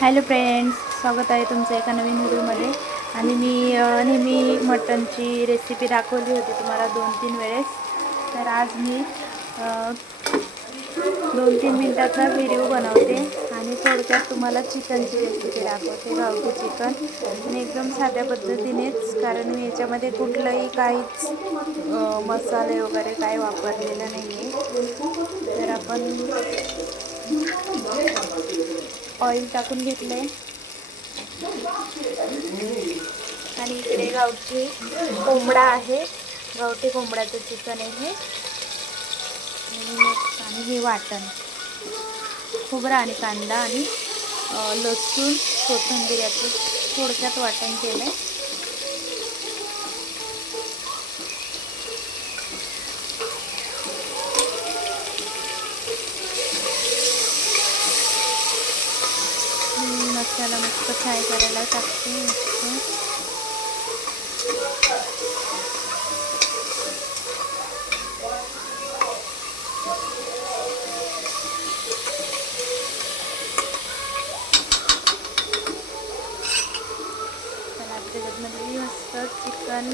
Hello friends, स्वागत आहे तुमचं एका नवीन व्हिडिओमध्ये. आणि मी नेहमी मटनची रेसिपी दाखवली होती तुम्हाला 2-3 वेळेस. तर आज मी 2-3 मिनटाचा व्हिडिओ बनवते आणि थोडक्यात तुम्हाला चिकनची रेसिपी दाखवते, गावठी चिकन. आणि एकदम साध्या पद्धतीनेच, कारण मी याच्यामध्ये कुठलंही काहीच मसाले वगैरे काही वापरलेलं नाही आहे. तर आपण ऑइल टाकून घेतले आणि इकडे गावठी कोंबडा आहे, गावठी कोंबड्याचं चिकन आहे हे. आणि हे वाटण, खोबरा आणि कांदा आणि लसूण, कोथिंबीर याचं थोडक्यात वाटण केलं आहे. मसाला मस्त फ्राय करायला टाकते मस्त. तर त्याच्यामध्ये मस्त चिकन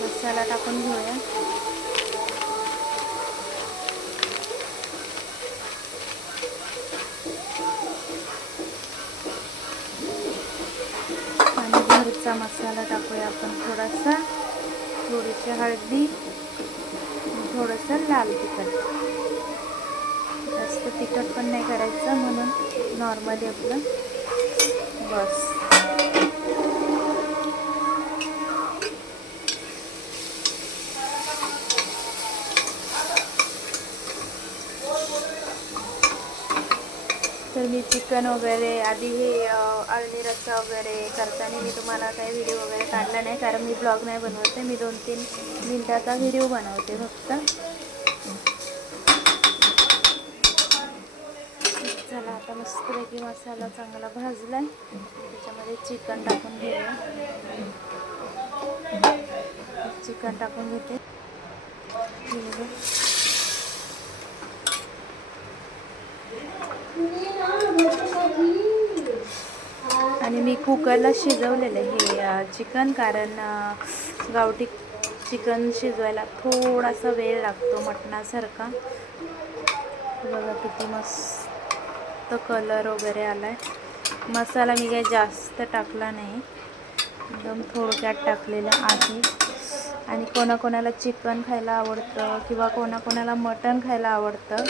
मसाला टाकून घेऊया. आणि घरचा मसाला टाकूया आपण थोडासा, थोडीशी हळदी, थोडंसं लाल तिखट. जास्त तिखट पण नाही करायचं, म्हणून नॉर्मली आपलं बस. तर मी चिकन वगैरे आधी हे अळणी रस्सा वगैरे करताना मी तुम्हाला काही व्हिडिओ वगैरे काढला नाही, कारण मी ब्लॉग नाही बनवते. मी 2-3 मिनटाचा व्हिडिओ बनवते फक्त. चला, आता मस्तपैकी मसाला चांगला भाजलाय, त्याच्यामध्ये चिकन टाकून घेऊया. चिकन टाकून घेते. आणि मी कुकरला शिजवलेलं हे चिकन, कारण गावठी चिकन शिजवायला थोडासा वेळ लागतो मटणासारखा. बघा किती मस्त कलर वगैरे आलाय. मसाला मी काही जास्त टाकला नाही, एकदम थोडक्यात टाकलेलं आहे. आणि कोणाकोणाला चिकन खायला आवडतं किंवा कोणाकोणाला मटण खायला आवडतं,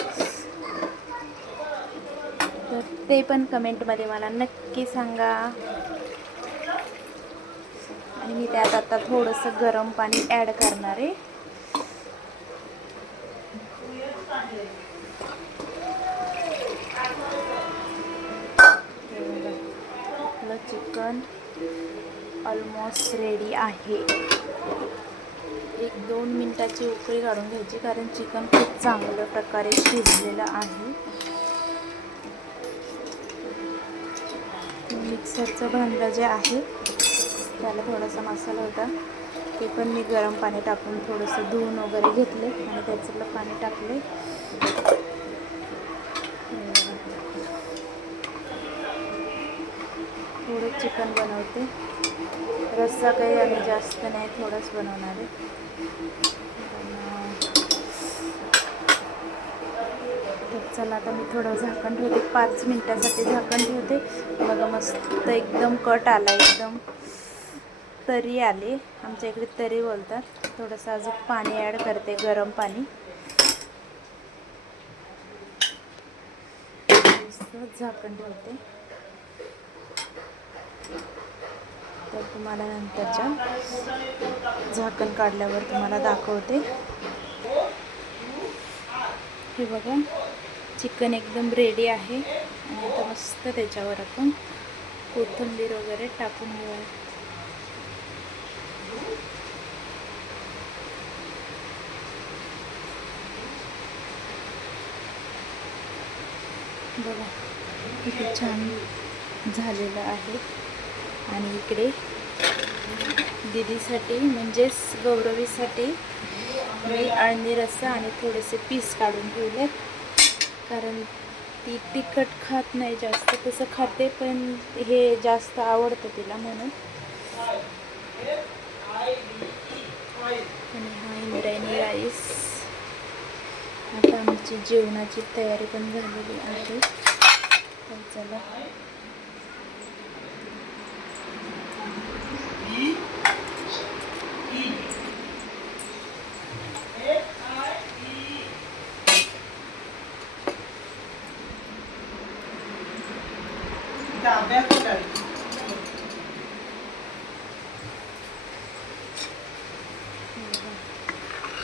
तर ते पण कमेंटमध्ये मला नक्की सांगा. आणि मी त्यात आता थोडंसं गरम पाणी ॲड करणार आहे. आपलं चिकन ऑलमोस्ट रेडी आहे. 1-2 मिनटाची उकळी काढून घ्यायची, कारण चिकन खूप चांगल्या प्रकारे शिजलेलं आहे. मिक्सरचं भांडं जे आहे त्याला थोडासा मसाला होता, ते पण मी गरम पाणी टाकून थोडंसं धुवून वगैरे घेतले आणि त्याच्यातलं पाणी टाकले. थोडं चिकन बनवते, रस्सा काही आम्ही जास्त नाही, थोडंच बनवणार आहे. तर चला, आता मी थोडं झाकण ठेवते, 5 मिनटासाठी झाकण ठेवते. बघा मस्त एकदम कट आला, एकदम तरी आले. आमच्या इकडे तरी बोलतात. थोडंसं अजून पाणी ॲड करते, गरम पाणी. झाकण ठेवते. तर तुम्हाला नंतरच्या झाकण काढल्यावर तुम्हाला दाखवते. हे बघा, चिकन एकदम रेडी आहे. आणि आता मस्त त्याच्यावर आपण कोथिंबीर वगैरे टाकून घेऊया. बघा किती छान झालेलं आहे. आणि इकडे दीदीसाठी म्हणजेच गौरवीसाठी मी अळणी रस्सा आणि थोडेसे पीस काढून ठेवले, कारण ती तिखट खात नाही जास्त, तसं खाते पण हे जास्त आवडतं तिला म्हणून. आणि हा इंद्रायणी राईस. आता आमची जेवणाची तयारी पण झालेली आहे. तर चला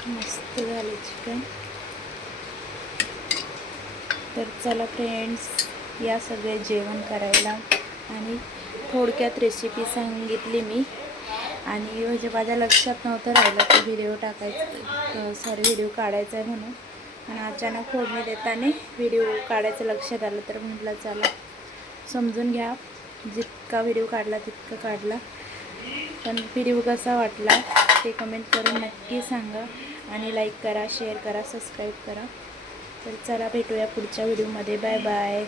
मस्त झाले चिकन. तर चला फ्रेंड्स, या सगळे जेवण करायला. आणि थोडक्यात रेसिपी सांगितली मी, आणि म्हणजे माझ्या लक्षात नव्हतं राहिलं की व्हिडिओ टाकायचं, व्हिडिओ काढायचा आहे म्हणून. आणि अचानक फोडणी देताना व्हिडिओ काढायचं लक्षात आलं, तर म्हटलं चला समजून घ्या. जितका व्हिडिओ काढला तितका काढला. पण व्हिडिओ कसा वाटला ते कमेंट करून नक्की सांगा. आणि लाईक करा, शेअर करा, सबस्क्राईब करा. तर चला भेटूया पुढच्या व्हिडिओमध्ये. Bye bye.